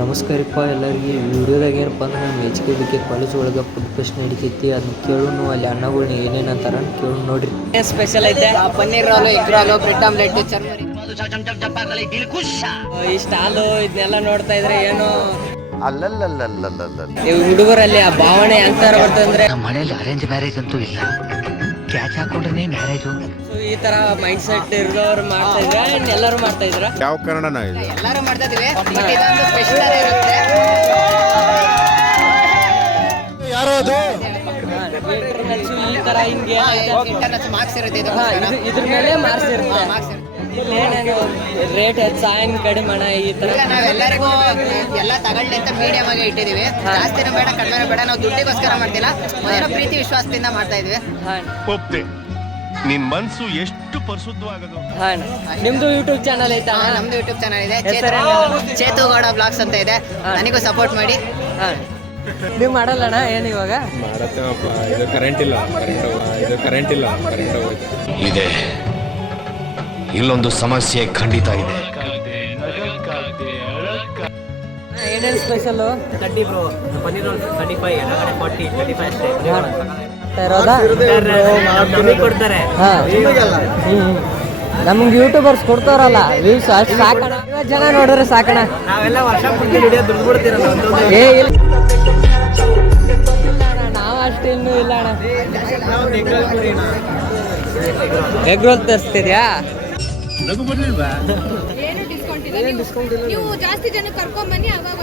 ನಮಸ್ಕಾರಪ್ಪ ಎಲ್ಲರಿಗೆ. ವಿಡಿಯೋದಾಗ ಏನಪ್ಪ ಅಂದ್ರೆ ನಮ್ಮ HK BK ಕಾಲೇಜ್ ಒಳಗೆ ಫುಡ್ ಫೆಸ್ಟ್ ನಡೀತೈತಿ. ಅದನ್ನ ಕೇಳೋನು ಅಲ್ಲಿ ಅಣ್ಣಗಳ್ನ ಏನೇನು ಅಂತಾರ ಕೇಳೋಣ ನೋಡ್ರಿ. ಸ್ಪೆಷಲ್ ಐತೆ paneer roll, egg roll, bread omelette, churmuri. ಈ ಸ್ಟಾಲು ಇದನ್ನೆಲ್ಲ ನೋಡ್ತಾ ಇದ್ರೆ ಏನು ಹುಡುಗರಲ್ಲಿ ಆ ಭಾವನೆ ಅಂತಾರ ಬರ್ತಂದ್ರೆ ಮನೆಯಲ್ಲಿ ಅರೇಂಜ್ ಮ್ಯಾರೇಜ್ ಅಂತೂ ಇಲ್ಲ, ಕ್ಯಾಚ್ ಹಾಕೊಂಡ್ರೆ ಮ್ಯಾರೇಜು. ಈ ತರ ಮೈಂಡ್ ಸೆಟ್ ಇರೋರು ಮಾಡ್ತಾ ಇದ್ರ ಎಲ್ಲರೂ ಮಾಡ್ತಾ ಇದ್ರ? ಯಾವ ಕಾರಣನ ಇಲ್ಲ, ಎಲ್ಲರೂ ಮಾಡ್ತಾ ಇದೀವಿ. ಇದೊಂದು ಸ್ಪೆಷಲ್ ಇರುತ್ತೆ. ಈ ತರ ಹಿಂಗೆ ಮಾರ್ಕ್ಸ್ ಇರುತ್ತೆ, ಇದ್ರ ಮೇಲೆ ಮಾರ್ಕ್ಸ್ ಇರುತ್ತೆ. ರೇಟ್ ಹೆಚ್ಚಾಯನ್ ಕಡಿಮೆ ಹಣ ಈ ತರ ನಾವೆಲ್ಲರಿಗೂ ಎಲ್ಲ ತಗೊಳ್ಳಿ ಅಂತ ಮೀಡಿಯಂ ಆಗಿ ಇಟ್ಟಿದೀವಿ. ಜಾಸ್ತಿನೂ ಬೇಡ ಕಡಿಮೆ ಬೇಡ, ನಾವು ದುಡ್ಡಿಗೋಸ್ಕರ ಮಾಡ್ತಿಲ್ಲ, ಏನೋ ಪ್ರೀತಿ ವಿಶ್ವಾಸದಿಂದ ಮಾಡ್ತಾ ಇದೀವಿ. ಒಪ್ತೆ. ನಿನ್ ಮನ್ಸು ಎಷ್ಟು ಪರಿಶುದ್ಧವಾಗದು. ನಿಮ್ದು ಯೂಟ್ಯೂಬ್ ಚಾನಲ್ ಐತಾ? ನಮ್ದು ಯೂಟ್ಯೂಬ್ ಚಾನಲ್ ಇದೆ, ಚೇತು ಗೌಡ ಬ್ಲಾಗ್ಸ್ ಅಂತ ಇದೆ. ನನಗೂ ಸಪೋರ್ಟ್ ಮಾಡಿ. ನೀವು ಮಾಡಲ್ಲಣ್ಣ ಏನು ಇವಾಗ? ಇದು ಕರೆಂಟ್ ಇಲ್ಲ, ಇದೆ. ಇಲ್ಲೊಂದು ಸಮಸ್ಯೆ ಖಂಡಿತ ಇದೆ. ಏನೇನು ಸ್ಪೆಷಲ್? 30 ಬ್ರೋ, ಪನ್ನೀರ್ ರೋಲ್ 35, ಎಡಗಡೆ 40, 35 ಅಷ್ಟೇ ಕೊಡ್ತಾರೆ. ನಮ್ಗೆ ಯೂಟ್ಯೂಬರ್ಸ್ ಕೊಡ್ತಾರಲ್ಲ ವ್ಯೂಸ್, ಅಷ್ಟು ಸಾಕಣ. 50 ಜನ ನೋಡಿದ್ರೆ ಸಾಕಣ. ನಾವೆಲ್ಲ ವರ್ಷ ಮುಂದೆ ವಿಡಿಯೋ ದುಡ್ಡು ಬಿಡ್ತೀರಲ್ಲ. ಏ ಇಲ್ಲ, ನಾವು ಅಷ್ಟು ಇನ್ನೂ ಇಲ್ಲ ಅಣ್ಣ. ಎಗ್ ರೋಲ್ ತರಿಸ್ತಿದ್ಯಾ? ಏನು ಡಿಸ್ಕೌಂಟ್ ಇಲ್ಲ. ನೀವು ಜಾಸ್ತಿ ಜನ ಕರ್ಕೊಂಡ್ ಬನ್ನಿ, ಅವಾಗ